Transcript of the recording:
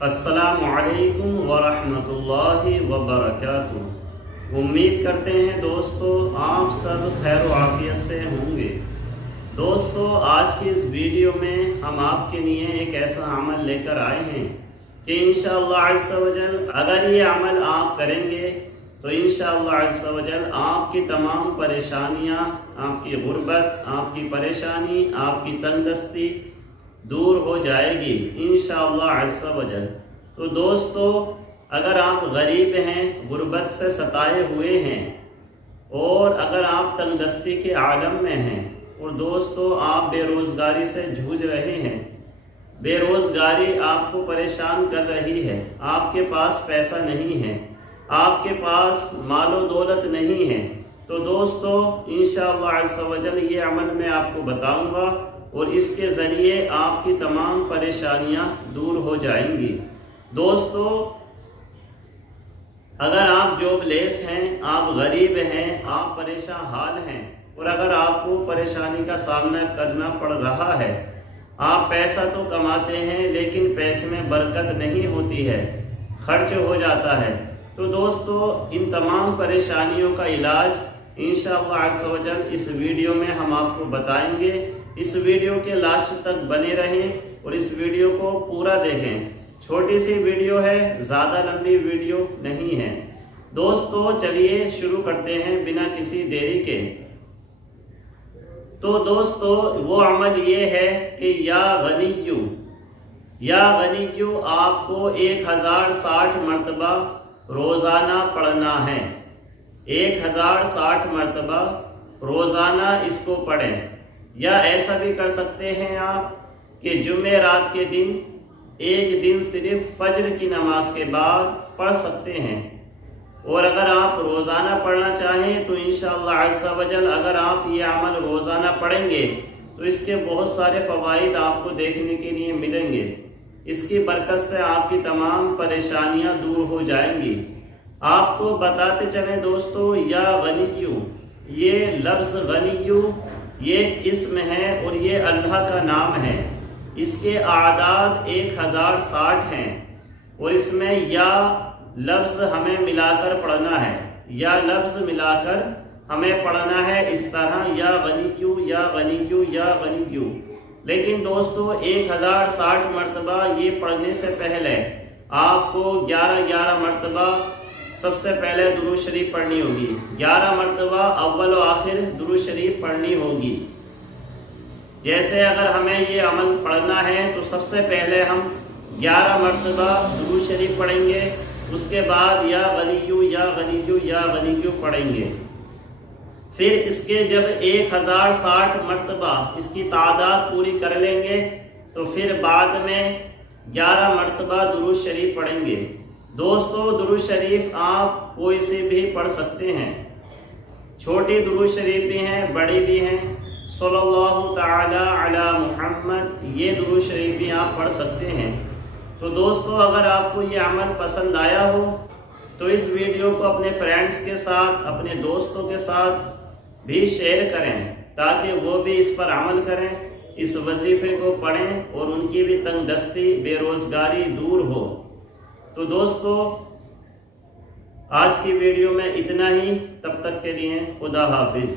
अस्सलामु अलैकुम वरहमतुल्लाहि वबरकातुहू। उम्मीद करते हैं दोस्तों आप सब खैर व आफियत से होंगे। दोस्तों आज की इस वीडियो में हम आपके लिए एक ऐसा अमल लेकर आए हैं कि इंशाअल्लाह अज़्ज़ व जल अगर ये अमल आप करेंगे तो इंशाअल्लाह अज़्ज़ व जल आपकी तमाम परेशानियाँ, आपकी गुर्बत, आपकी परेशानी, आपकी तंगदस्ती दूर हो जाएगी इंशाअल्लाह अज़्ज़ व जल। तो दोस्तों अगर आप गरीब हैं, गुर्बत से सताए हुए हैं और अगर आप तंगदस्ती के आलम में हैं और दोस्तों आप बेरोज़गारी से जूझ रहे हैं, बेरोज़गारी आपको परेशान कर रही है, आपके पास पैसा नहीं है, आपके पास मालो दौलत नहीं है, तो दोस्तों इंशाअल्लाह अज़्ज़ व जल ये अमल मैं आपको बताऊंगा और इसके ज़रिए आपकी तमाम परेशानियां दूर हो जाएंगी। दोस्तों अगर आप जॉबलेस हैं, आप गरीब हैं, आप परेशान हाल हैं और अगर आपको परेशानी का सामना करना पड़ रहा है, आप पैसा तो कमाते हैं लेकिन पैसे में बरकत नहीं होती है, खर्च हो जाता है, तो दोस्तों इन तमाम परेशानियों का इलाज इंशाअल्लाह अज़्ज़ व जल इस वीडियो में हम आपको बताएंगे। इस वीडियो के लास्ट तक बने रहें और इस वीडियो को पूरा देखें। छोटी सी वीडियो है, ज़्यादा लंबी वीडियो नहीं है। दोस्तों चलिए शुरू करते हैं बिना किसी देरी के। तो दोस्तों वो अमल ये है कि या गनिय्यु आपको 1060 मरतबा रोज़ाना पढ़ना है। 1060 मरतबा रोज़ाना इसको पढ़ें। या ऐसा भी कर सकते हैं आप कि जुमे रात के दिन एक दिन सिर्फ फज्र की नमाज के बाद पढ़ सकते हैं। और अगर आप रोज़ाना पढ़ना चाहें तो इंशाअल्लाह अज़्ज़ व जल अगर आप ये अमल रोज़ाना पढ़ेंगे तो इसके बहुत सारे फ़वाइद आपको देखने के लिए मिलेंगे। इसकी बरकत से आपकी तमाम परेशानियां दूर हो जाएंगी। आपको बताते चलें दोस्तों, या गनिय्यु, ये लफ्ज़ गनिय्यु ये एक इस्म है और ये अल्लाह का नाम है। इसके आदाद 1060 हैं और इसमें या लफ्ज़ हमें मिलाकर पढ़ना है, या लफ्ज़ मिलाकर हमें पढ़ना है इस तरह, या गनिय्यु या गनिय्यु या गनिय्यु। लेकिन दोस्तों 1060 मरतबा ये पढ़ने से पहले आपको 11 मरतबा सबसे पहले दुरूद शरीफ पढ़नी होगी। 11 मरतबा अव्वल व आखिर दुरूद शरीफ पढ़नी होगी। जैसे अगर हमें ये अमल पढ़ना है तो सबसे पहले हम 11 मरतबा दुरूद शरीफ पढ़ेंगे, उसके बाद या गनिय्यु या गनिय्यु या गनिय्यु पढ़ेंगे। फिर इसके जब 1060 मरतबा इसकी तादाद पूरी कर लेंगे तो फिर बाद में 11 मरतबा दुरूद शरीफ पढ़ेंगे। दोस्तों दुरूद शरीफ आप कोई से भी पढ़ सकते हैं, छोटी दुरूद शरीफ भी हैं, बड़ी भी हैं। सल्लल्लाहु ताला अला मुहम्मद, ये दुरूद शरीफ भी आप पढ़ सकते हैं। तो दोस्तों अगर आपको ये अमल पसंद आया हो तो इस वीडियो को अपने फ्रेंड्स के साथ, अपने दोस्तों के साथ भी शेयर करें ताकि वो भी इस पर अमल करें, इस वजीफे को पढ़ें और उनकी भी तंगदस्ती, बेरोजगारी दूर हो। तो दोस्तों आज की वीडियो में इतना ही, तब तक के लिए खुदा हाफिज।